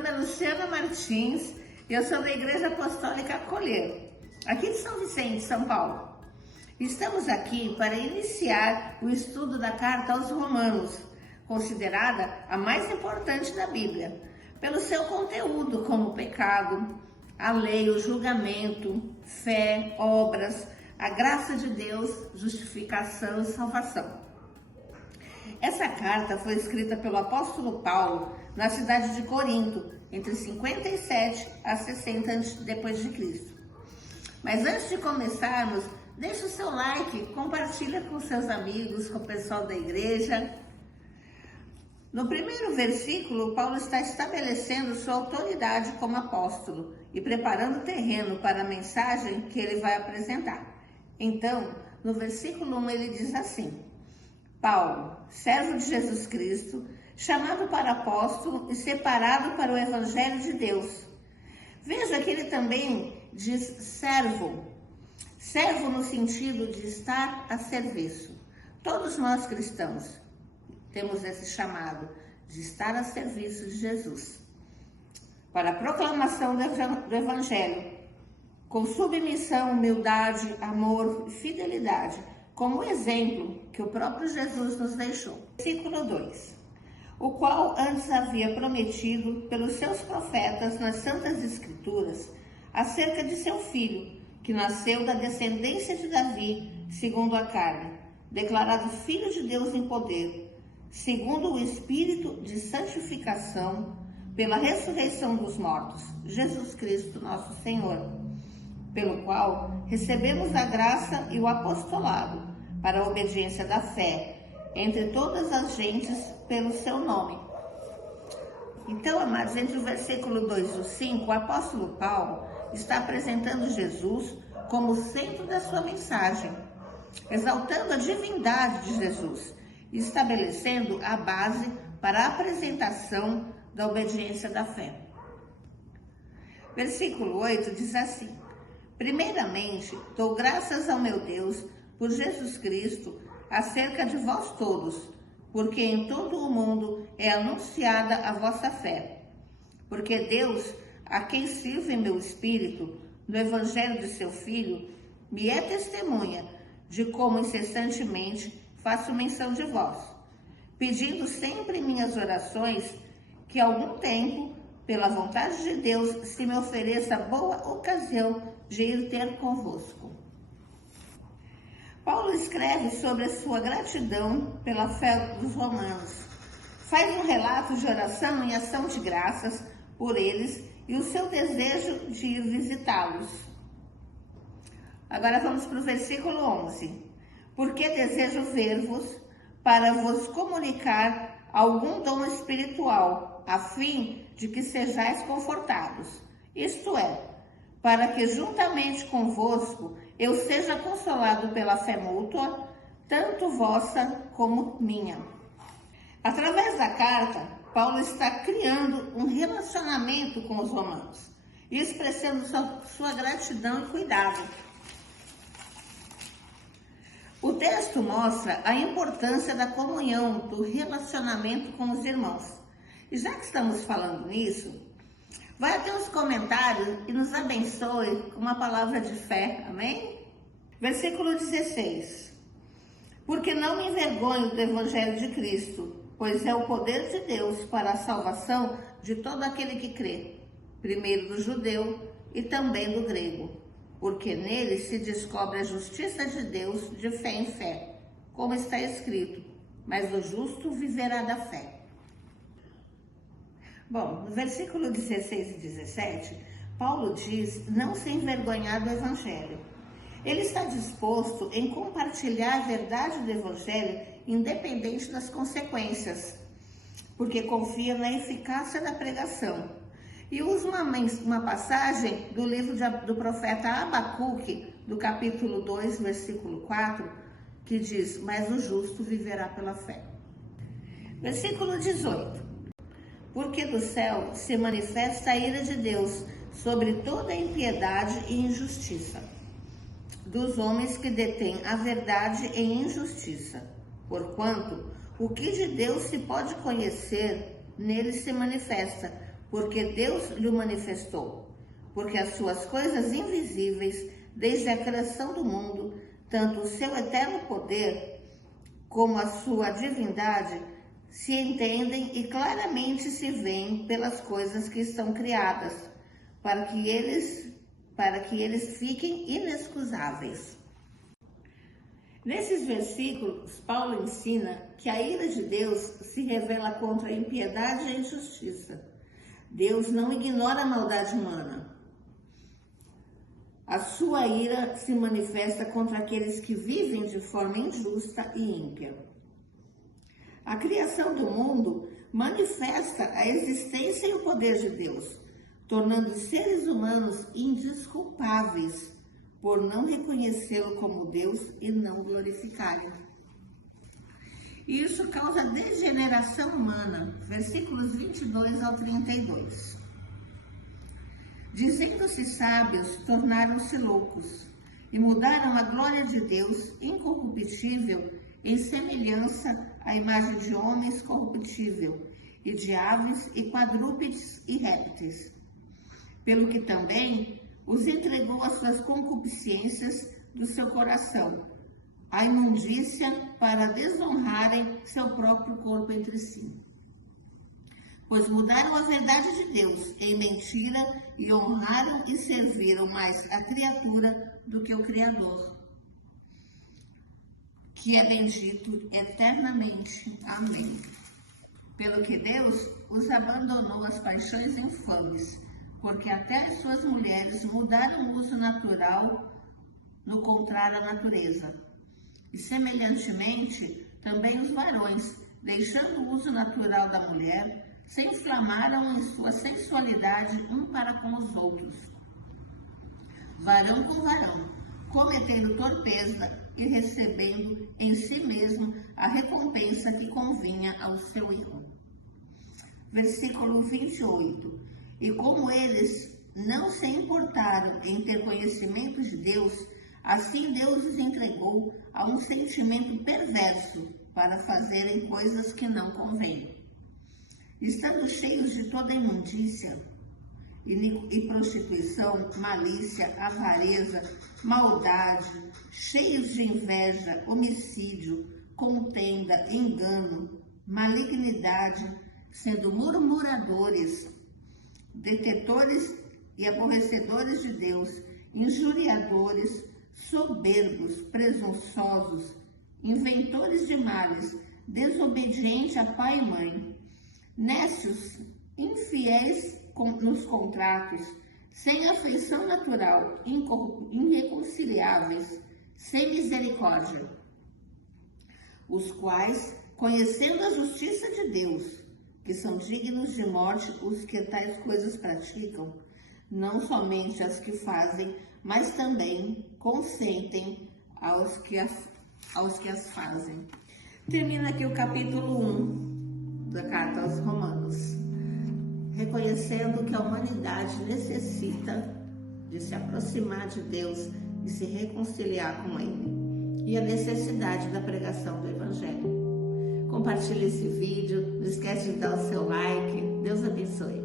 nome é Luciana Martins e eu sou da Igreja Apostólica Acolher, aqui de São Vicente, São Paulo. Estamos aqui para iniciar o estudo da Carta aos Romanos, considerada a mais importante da Bíblia, pelo seu conteúdo como o pecado, a lei, o julgamento, fé, obras, a graça de Deus, justificação e salvação. Essa carta foi escrita pelo apóstolo Paulo na cidade de Corinto, entre 57 a 60 d.C. Mas antes de começarmos, deixa o seu like, compartilha com seus amigos, com o pessoal da igreja. No primeiro versículo, Paulo está estabelecendo sua autoridade como apóstolo e preparando o terreno para a mensagem que ele vai apresentar. Então, no versículo 1 ele diz assim: Paulo, servo de Jesus Cristo, chamado para apóstolo e separado para o Evangelho de Deus. Veja que ele também diz servo. Servo no sentido de estar a serviço. Todos nós cristãos temos esse chamado de estar a serviço de Jesus. Para a proclamação do Evangelho, com submissão, humildade, amor e fidelidade, como exemplo que o próprio Jesus nos deixou. Versículo 2. O qual antes havia prometido pelos seus profetas nas Santas Escrituras acerca de seu filho, que nasceu da descendência de Davi, segundo a carne, declarado Filho de Deus em poder, segundo o Espírito de santificação, pela ressurreição dos mortos, Jesus Cristo nosso Senhor, pelo qual recebemos a graça e o apostolado para a obediência da fé entre todas as gentes pelo seu nome. Então, amados, entre o versículo 2 e o 5, o apóstolo Paulo está apresentando Jesus como centro da sua mensagem, exaltando a divindade de Jesus e estabelecendo a base para a apresentação da obediência da fé. Versículo 8 diz assim: primeiramente, dou graças ao meu Deus por Jesus Cristo acerca de vós todos, porque em todo o mundo é anunciada a vossa fé. Porque Deus, a quem sirvo em meu espírito, no Evangelho de seu Filho, me é testemunha de como incessantemente faço menção de vós, pedindo sempre em minhas orações que algum tempo, pela vontade de Deus, se me ofereça boa ocasião de ir ter convosco. Paulo escreve sobre a sua gratidão pela fé dos romanos. Faz um relato de oração e ação de graças por eles e o seu desejo de ir visitá-los. Agora vamos para o versículo 11. Porque desejo ver-vos para vos comunicar algum dom espiritual, a fim de que sejais confortados. Isto é, para que juntamente convosco eu seja consolado pela fé mútua, tanto vossa como minha. Através da carta, Paulo está criando um relacionamento com os romanos e expressando sua gratidão e cuidado. O texto mostra a importância da comunhão, do relacionamento com os irmãos. E já que estamos falando nisso, vai até os comentários e nos abençoe com uma palavra de fé, amém? Versículo 16. Porque não me envergonho do Evangelho de Cristo, pois é o poder de Deus para a salvação de todo aquele que crê, primeiro do judeu e também do grego, porque nele se descobre a justiça de Deus de fé em fé, como está escrito, mas o justo viverá da fé. Bom, no versículo 16 e 17, Paulo diz não se envergonhar do Evangelho. Ele está disposto em compartilhar a verdade do Evangelho independente das consequências, porque confia na eficácia da pregação. E usa uma passagem do livro do profeta Abacuque, do capítulo 2, versículo 4, que diz, mas o justo viverá pela fé. Versículo 18. Porque do céu se manifesta a ira de Deus sobre toda impiedade e injustiça, dos homens que detêm a verdade em injustiça, porquanto o que de Deus se pode conhecer, nele se manifesta, porque Deus lhe manifestou, porque as suas coisas invisíveis, desde a criação do mundo, tanto o seu eterno poder como a sua divindade, se entendem e claramente se veem pelas coisas que estão criadas, para que eles fiquem inexcusáveis. Nesses versículos, Paulo ensina que a ira de Deus se revela contra a impiedade e a injustiça. Deus não ignora a maldade humana. A sua ira se manifesta contra aqueles que vivem de forma injusta e ímpia. A criação do mundo manifesta a existência e o poder de Deus, tornando os seres humanos indesculpáveis por não reconhecê-lo como Deus e não glorificarem. E isso causa degeneração humana, versículos 22 ao 32. Dizendo-se sábios, tornaram-se loucos, e mudaram a glória de Deus, incorruptível, em semelhança à imagem de homens corruptível, e de aves, e quadrúpedes, e répteis. Pelo que também os entregou às suas concupiscências do seu coração, a imundícia, para desonrarem seu próprio corpo entre si. Pois mudaram a verdade de Deus em mentira e honraram e serviram mais a criatura do que o Criador, que é bendito eternamente. Amém. Pelo que Deus os abandonou às paixões infames, porque até as suas mulheres mudaram o uso natural no contrário à natureza. E semelhantemente, também os varões, deixando o uso natural da mulher, se inflamaram em sua sensualidade um para com os outros, varão com varão, cometendo torpeza e recebendo em si mesmo a recompensa que convinha ao seu erro. Versículo 28. E como eles não se importaram em ter conhecimento de Deus, assim Deus os entregou a um sentimento perverso para fazerem coisas que não convêm. Estando cheios de toda imundícia e prostituição, malícia, avareza, maldade, cheios de inveja, homicídio, contenda, engano, malignidade, sendo murmuradores, detetores e aborrecedores de Deus, injuriadores, soberbos, presunçosos, inventores de males, desobedientes a pai e mãe, nécios, infiéis nos contratos, sem afeição natural, irreconciliáveis, sem misericórdia, os quais, conhecendo a justiça de Deus, que são dignos de morte os que tais coisas praticam, não somente as que fazem, mas também consentem aos que as fazem. Termina aqui o capítulo 1 da Carta aos Romanos, reconhecendo que a humanidade necessita de se aproximar de Deus e se reconciliar com Ele, e a necessidade da pregação do Evangelho. Compartilhe esse vídeo, não esquece de dar o seu like. Deus abençoe.